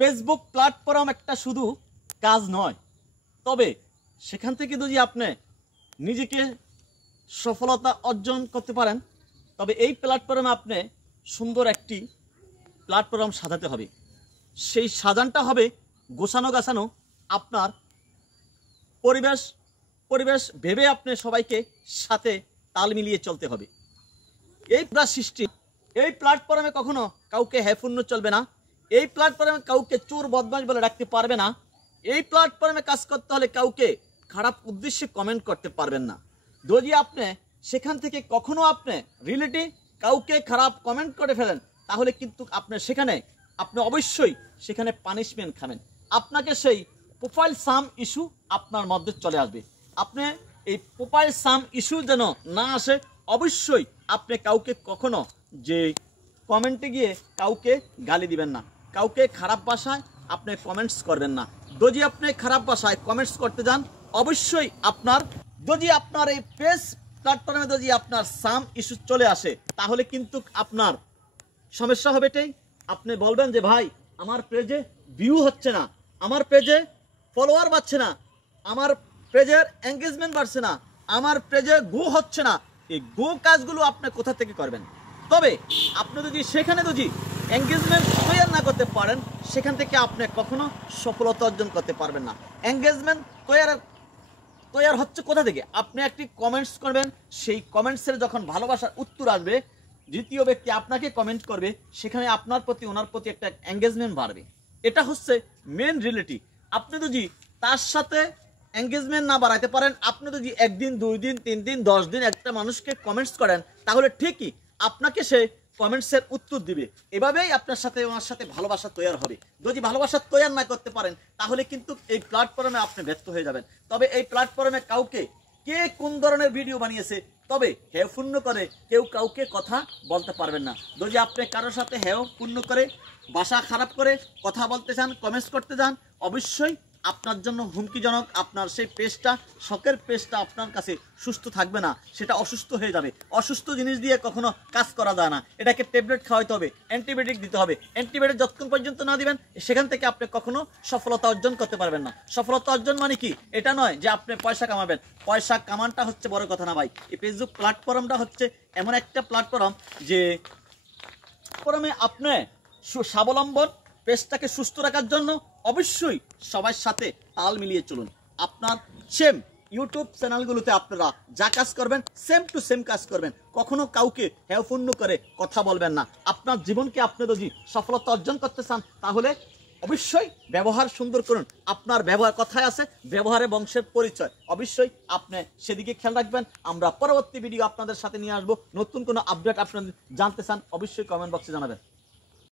Facebook platform একটা শুধু কাজ নয়, তবে সেখান থেকে যদি আপনি নিজেকে সফলতা অর্জন করতে পারেন, তবে এই প্ল্যাটফর্মে আপনি সুন্দর একটি প্ল্যাটফর্ম সাজাতে হবে। সেই সাজানটা হবে গোছানো গাছানো, আপনার পরিবেশ ভেবে আপনি সবাইকে সাথে তাল মিলিয়ে চলতে হবে। এই সৃষ্টি এই প্ল্যাটফর্মে কখনো কাউকে হ্যাফুন্য চলবে না, এই প্ল্যাটফর্মে কাউকে চোর বদমাশ বলে রাখতে পারবে না, এই প্ল্যাটফর্মে কাজ করতে হলে কাউকে খারাপ উদ্দেশ্যে কমেন্ট করতে পারবেন না। যদি আপনি সেখান থেকে কখনো আপনি রিলেটিভ কাউকে খারাপ কমেন্ট করে ফেলেন, তাহলে কিন্তু আপনি অবশ্যই সেখানে পানিশমেন্ট খাবেন। আপনাকে সেই প্রোফাইল সাম ইস্যু আপনার মধ্যে চলে আসবে। আপনি এই প্রোফাইল সাম ইস্যু যেন না আসে, অবশ্যই আপনি কাউকে কখনো যে কমেন্টে গিয়ে কাউকে গালি দিবেন না, কাউকে খারাপ ভাষায় আপনি কমেন্টস করবেন না। যদি আপনি খারাপ ভাষায় কমেন্টস করতে যান, অবশ্যই যদি আপনার এই পেজ প্ল্যাটফর্মে যদি আপনার সাম ইস্যু চলে আসে, তাহলে কিন্তু আপনার সমস্যা হবে। এটাই আপনি বলবেন যে ভাই আমার পেজে ভিউ হচ্ছে না, আমার পেজে ফলোয়ার বাড়ছে না, আমার পেজের এঙ্গেজমেন্ট বাড়ছে না, আমার পেজে গো হচ্ছে না। এই গো কাজগুলো আপনি কোথা থেকে করবেন? তবে আপনি যদি সেখানে এঙ্গেজমেন্ট তৈরি না করতে পারেন, সেখান থেকে আপনি কখনো সফলতা অর্জন করতে পারবেন না। এঙ্গেজমেন্ট তৈরি হচ্ছে কোথা থেকে? আপনি একটি কমেন্টস করবেন, সেই কমেন্টসের যখন ভালোবাসার উত্তর আসবে, দ্বিতীয় ব্যক্তি আপনাকে কমেন্ট করবে, সেখানে আপনার প্রতি ওনার প্রতি একটা এঙ্গেজমেন্ট বাড়বে। এটা হচ্ছে মেন রিলেটিভ। আপনি যদি তার সাথে এঙ্গেজমেন্ট না বাড়াইতে পারেন, আপনি যদি একদিন 2 দিন 3 দিন 10 দিন একটা মানুষকে কমেন্টস করেন, তাহলে ঠিকই আপনাকে সে কমেন্টসের উত্তর দিবে। এভাবেই আপনার সাথে ওনার সাথে ভালোবাসা তৈরি হবে। যদি ভালোবাসা তৈরি না করতে পারেন, তাহলে কিন্তু এই প্ল্যাটফর্মে আপনি ব্যর্থ হয়ে যাবেন। তবে এই প্ল্যাটফর্মে কাউকে কে কোন ধরনের ভিডিও বানিয়েছে, তবে হেয় পূর্ণ করে কেউ কাউকে কথা বলতে পারবেন না। যদি আপনি কারোর সাথে হেয় পূর্ণ করে ভাষা খারাপ করে কথা বলতে চান, কমেন্টস করতে চান, অবশ্যই আপনার জন্য হুমকিজনক। আপনার সেই পেজটা, শখের পেজটা আপনার কাছে সুস্থ থাকবে না, সেটা অসুস্থ হয়ে যাবে। অসুস্থ জিনিস দিয়ে কখনো কাজ করা যায় না, এটাকে ট্যাবলেট খাওয়াইতে হবে, অ্যান্টিবায়োটিক দিতে হবে। অ্যান্টিবায়োটিক যতক্ষণ পর্যন্ত না দিবেন, সেখান থেকে আপনি কখনো সফলতা অর্জন করতে পারবেন না। সফলতা অর্জন মানে কি? এটা নয় যে আপনি পয়সা কামাবেন। পয়সা কামানটা হচ্ছে বড় কথা না ভাই। এই ফেসবুক প্ল্যাটফর্মটা হচ্ছে এমন একটা প্ল্যাটফর্ম যে প্ল্যাটফর্মে আপনি স্বাবলম্বন পেজটাকে সুস্থ রাখার জন্য অবশ্যই সবার সাথে তাল মিলিয়ে চলুন। আপনার সেম ইউটিউব চ্যানেলগুলোতে আপনারা যা কাজ করবেন, সেম টু সেম কাজ করবেন। কখনো কাউকে হেয়পূর্ণ করে কথা বলবেন না। আপনার জীবনকে আপনি যদি সফলতা অর্জন করতে চান, তাহলে অবশ্যই ব্যবহার সুন্দর করুন। আপনার ব্যবহার কথায় আছে, ব্যবহারে বংশের পরিচয়। অবশ্যই আপনি সেদিকে খেয়াল রাখবেন। আমরা পরবর্তী ভিডিও আপনাদের সাথে নিয়ে আসবো। নতুন কোনো আপডেট আপনারা জানতে চান, অবশ্যই কমেন্ট বক্সে জানাবেন।